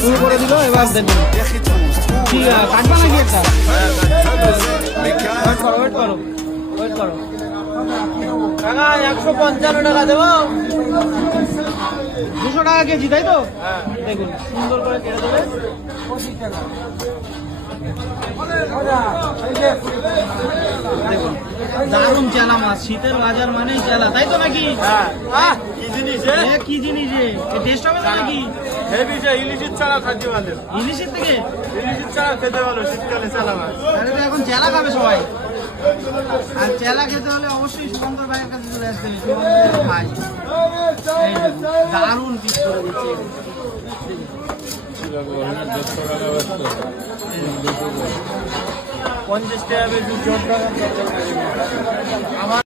শুরু করে দিল। এবার দেখুন কাটবা নাকি একটা, ওয়েট করো ওয়েট করো কাকা। 155 টাকা দেবো, 200 টাকা কেজি, তাই তো? দেখুন সুন্দর করে কেটে দেবে। দেখুন দারুন চেলা মাছ, শীতের বাজার মানেই চেলা, তাই তো নাকি? কি জিনিস টেস্ট হবে নাকি? ইলিশের চালা খাদ্য ভালো, ইলিশের থেকে ইলিশের চালা খেতে ভালো শীতকালে চালা মাছ। তাহলে তো এখন চেলা খাবে সবাই, আর চেলা খেতে হলে অবশ্যই সুমন্তর ভাইয়ের কাছে চলে আসতে হবে। সুমন্ত ভাই দারুন পিস করে দিচ্ছে। 50 টাকা বেশি জোর টাকা আমার